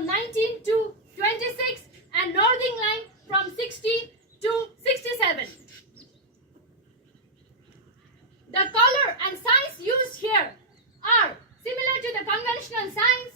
from 19 to 26 and northern line from 60 to 67. The color and signs used here are similar to the conventional signs,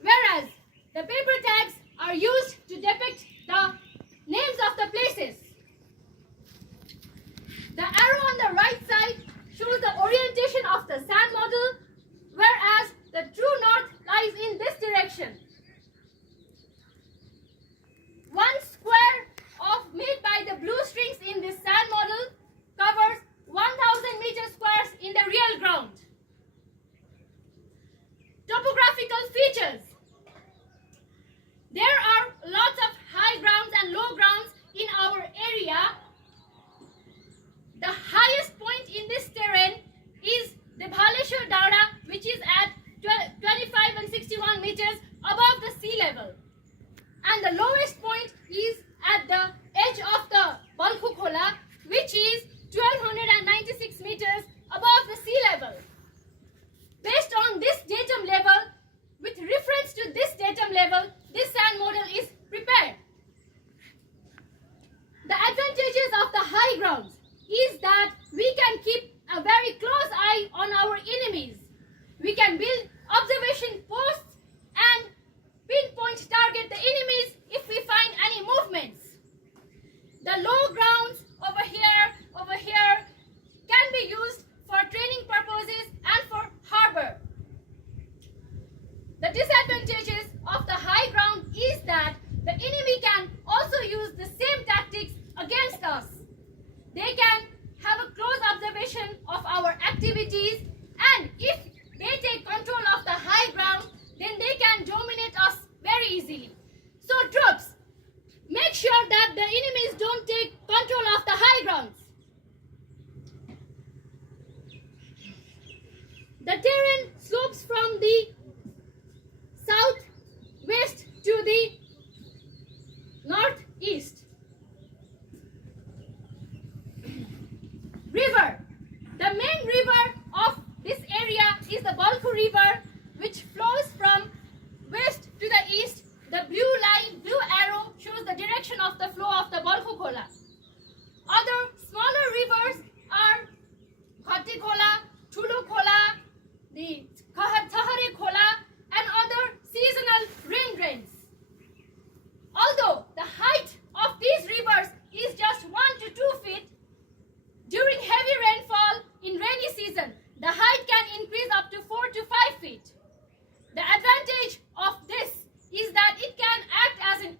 whereas the paper tags are used to depict the names of the places. The arrow on the right side shows the orientation of the sand model, whereas the true north lies in this direction. One square made by the blue strings in this sand model covers 1000 meter squares in the real ground. Topographical features. There are lots of high grounds and low grounds in our area. The highest point in this terrain is the Bhaleshwar Dara, which is at 25 and 61 meters above the sea level. And the lowest point is at the edge of the Balkhu Khola, which is 1296 meters above the sea level. Based on this datum level, with reference to this datum level, this sand model is prepared. The advantages of the high grounds is that we can keep a very close eye on our enemies. We can build observation posts and pinpoint target the enemies if we find any movements. The low grounds over here can be used for training purposes and for harbor. The disadvantages of the high ground is that the enemy can also use the same tactics against us. They can have a close observation of our activities, and if they take control of the high ground, then they can dominate us very easily. So troops, make sure that the enemies don't take control of the high grounds. The terrain slopes from the southwest to the northeast. River. The main river of this area is the Balkhu River, which flows from west to the east. The blue arrow shows the direction of the flow of the Balkhu Khola. Other smaller rivers are Khatti Khola, Thulu Khola, the Thahari Khola, and other seasonal rain drains. Although the height of these rivers is just 1 to 2 feet, during heavy rainfall in rainy season, the height can increase up to 4 to 5 feet. The advantage of this is that it can act as an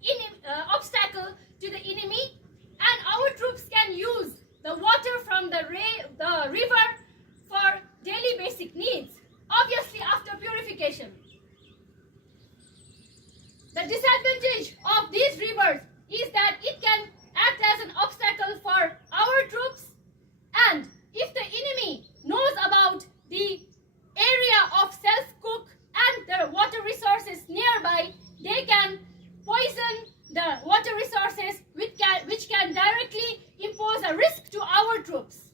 obstacle to the enemy, and our troops can use the water from the river for daily basic needs, obviously after purification. The disadvantage of these rivers is that it can act as an obstacle for our troops, and if the enemy knows about the area of self-cook and the water resources nearby, they can poison the water resources, which can directly impose a risk to our troops.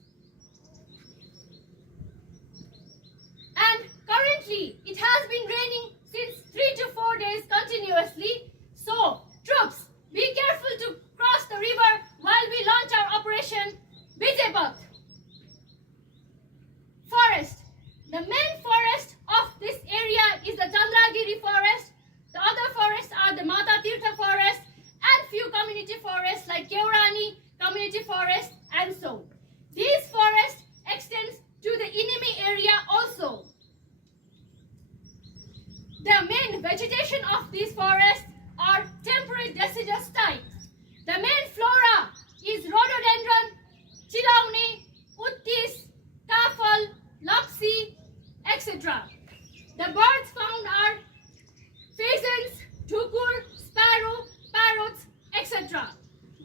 And currently, it has been raining since 3 to 4 days continuously. So, troops, be careful to cross the river while we launch our operation Vijay Path. Forest. The main forest of this area is the Chandragiri forest. The other forests are the Mata Tirtha forest and few community forests like Keurani community forest and so. These forests extend to the enemy area also. The main vegetation of these forests are temperate deciduous type. The main flora is rhododendron, chilauni, uttis, tafal, lapsi, etc. The birds found are pheasants, dhukur, sparrow, parrots, etc.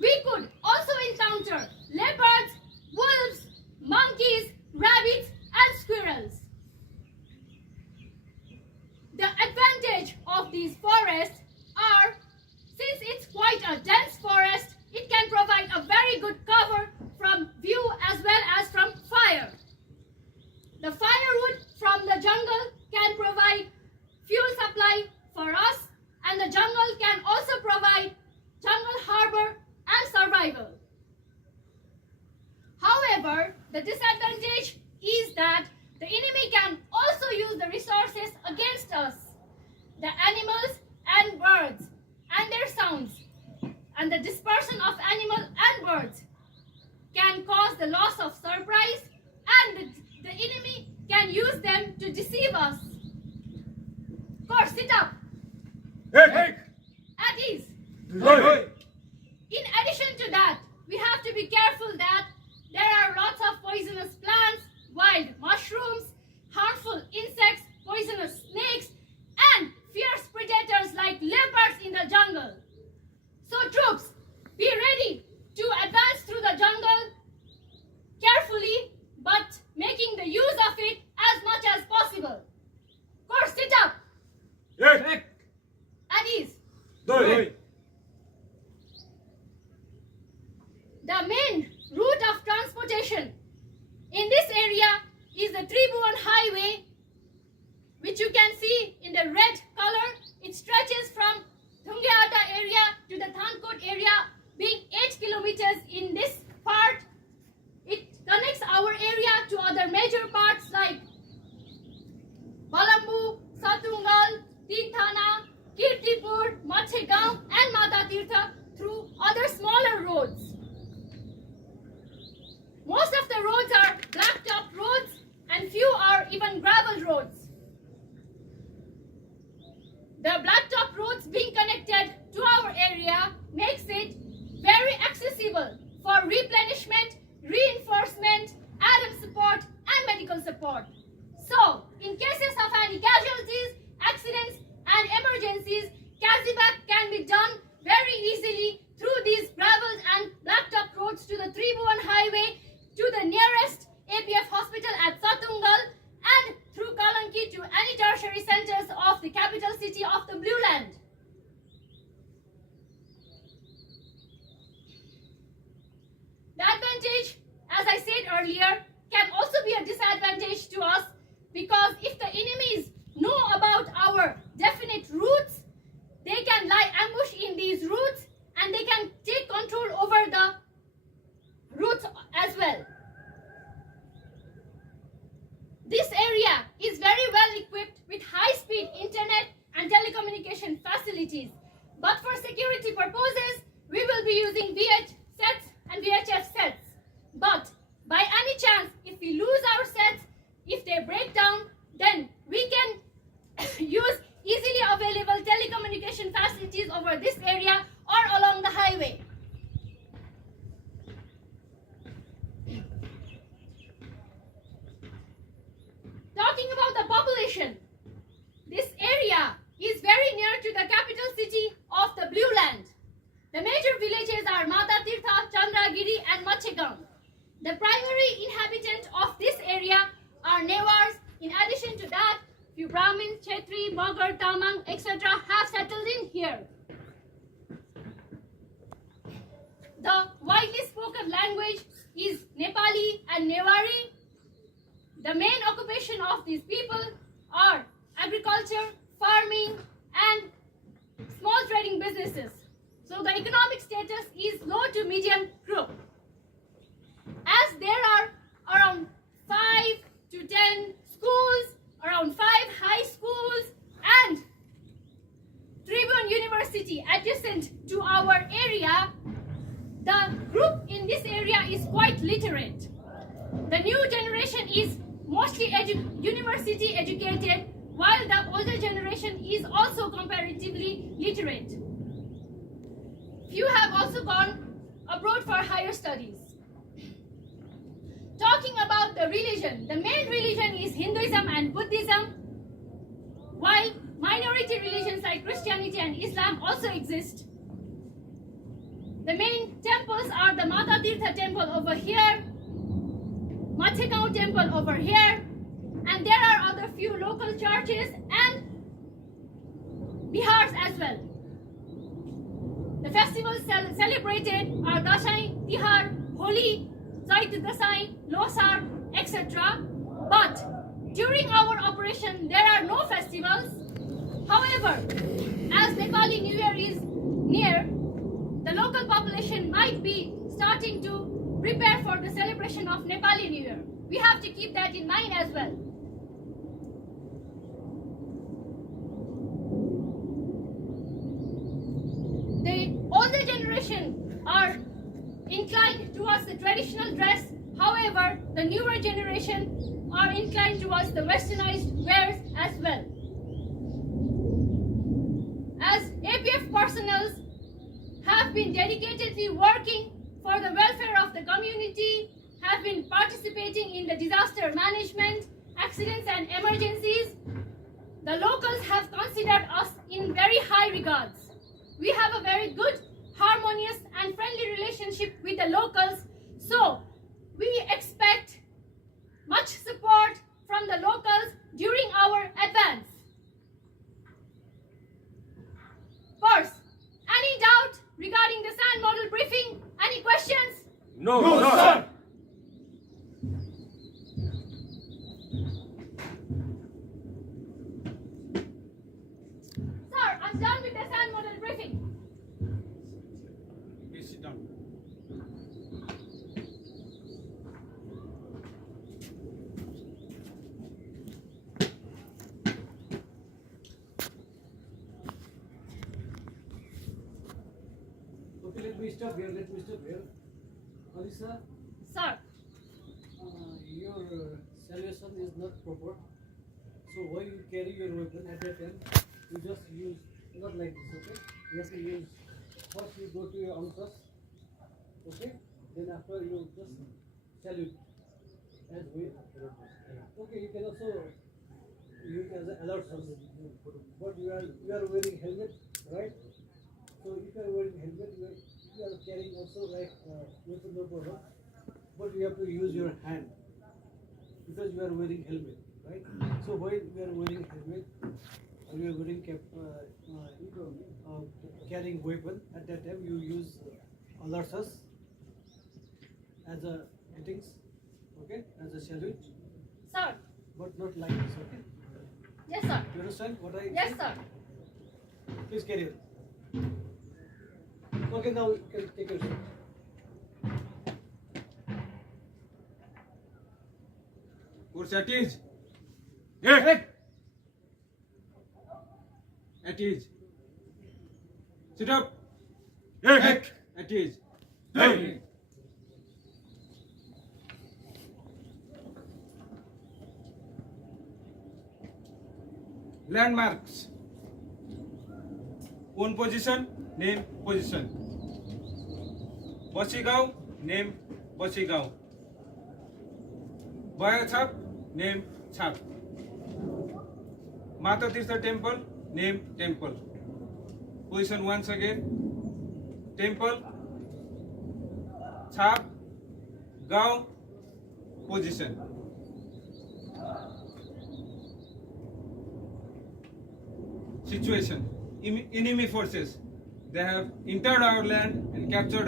We could also encounter leopards, wolves, monkeys, rabbits, and squirrels. The advantage of these forests are, since it's quite a dense forest, it can provide a very good cover from view as well as from fire. The firewood from the jungle can provide fuel supply for us, can also provide jungle harbor and survival. However, the disadvantage is that the enemy can also use the resources against us, the animals and birds and their sounds, and the dispersion of animals and birds can cause the loss of surprise, and the enemy can use them to deceive us. Course, sit up. Hey! At ease. Hey! In addition to that, we have to be careful that there are lots of poisonous plants, wild mushrooms, harmful insects, poisonous snakes, and fierce predators like leopards in the jungle. So troops, be ready to advance through the jungle carefully, but making the use of it as much as possible. Course, sit up. Hey! At ease. Hey! The main route of transportation in this area is the Tribhuvan Highway, which you can see in the red color. It stretches from Thungyata area to the Thankot area, being 8 kilometers in this part. It connects our area to other major parts like Balambu, Satungal, Tinthana, Kirtipur, Machegaon and Mata Tirtha through other smaller roads. Most of the roads are blacktop roads and few are even gravel roads. The blacktop roads being connected to our area makes it very accessible for replenishment, reinforcement, Adam support and medical support. So, in cases of any casualties, accidents and emergencies, Kazibac can be done very easily through these gravel and blacktop roads to the Tribhuvan Highway, to the nearest APF hospital at Satungal, and through Kalanki to any tertiary centers of the capital city of the Blue Land. The advantage, as I said earlier, can also be a disadvantage to us, because if the enemies know about our definite routes, they can lie ambush in these routes and they can take control over the routes as well. This area is very well equipped with high-speed internet and telecommunication facilities. But for security purposes, we will be using VH sets and VHF sets. But by any chance, if we lose our sets, if they break down, then we can use easily available telecommunication facilities over this area or along the highway. Talking about the population, this area is very near to the capital city of the Blue Land. The major villages are Mata Tirtha, Chandragiri and Machegaon. The primary inhabitant of this area are Newars. In addition to that, few Brahmins, Chetri, Bagar, Tamang, etc. have settled in here. The widely spoken language is Nepali and Newari. The main occupation of these people are agriculture, farming and small trading businesses. So the economic status is low to medium group. As there are around 5 to 10 schools, around 5 high schools and Tribhuvan University adjacent to our area, the group in this area is quite literate. The new generation is mostly university educated, while the older generation is also comparatively literate. Few have also gone abroad for higher studies. Talking about the religion, the main religion is Hinduism and Buddhism, while minority religions like Christianity and Islam also exist. The main temples are the Mata Tirtha temple over here, Machegaon temple over here, and there are other few local churches and bihars as well. The festivals celebrated are Dasai, Tihar, Holi, Zait Dasai, Losar, etc. But during our operation, there are no festivals. However, as Nepali New Year is near, the local population might be starting to prepare for the celebration of Nepali New Year. We have to keep that in mind as well. The older generation are inclined towards the traditional dress. However, the newer generation are inclined towards the westernized wears as well. As APF personnel have been dedicatedly working for the welfare of the community, have been participating in the disaster management, accidents and emergencies, the locals have considered us in very high regards. We have a very good, harmonious and friendly relationship with the locals, so we expect much support from the locals during our advance. First, any doubt regarding the SAN model briefing? Any questions? No, No, sir. sir. Sir, I'm done with the SAN model briefing. Please sit down. Okay, let me stop here. Alisa, Sir, your salvation is not proper. So why you carry your weapon at that time? You just use not like this, okay? You have to use first you go to your uncles, okay? Then after you just salute as we. Okay, you can also use as an alert source. But you are wearing helmet, right? So if you are wearing helmet, you are carrying also like weapon no problem. But you have to use your hand because you are wearing helmet, right? So while you are wearing helmet or you are wearing carrying weapon, at that time you use alerts as a greetings, okay, as a salute, sir, but not like this, okay? yes sir, You understand what I? yes sir. Please carry on. Okay, now you can take your seat. Course at ease. Hey. At ease. Sit up. Hey. At ease. Hey. Landmarks. Own position, name, position. Basigaon, name, Basigaon. Baya Chap, name, Chap. Mata Tirtha temple, name, temple. Position once again. Temple, Chap, Gaon, position. Situation. Enemy forces. They have entered our land and captured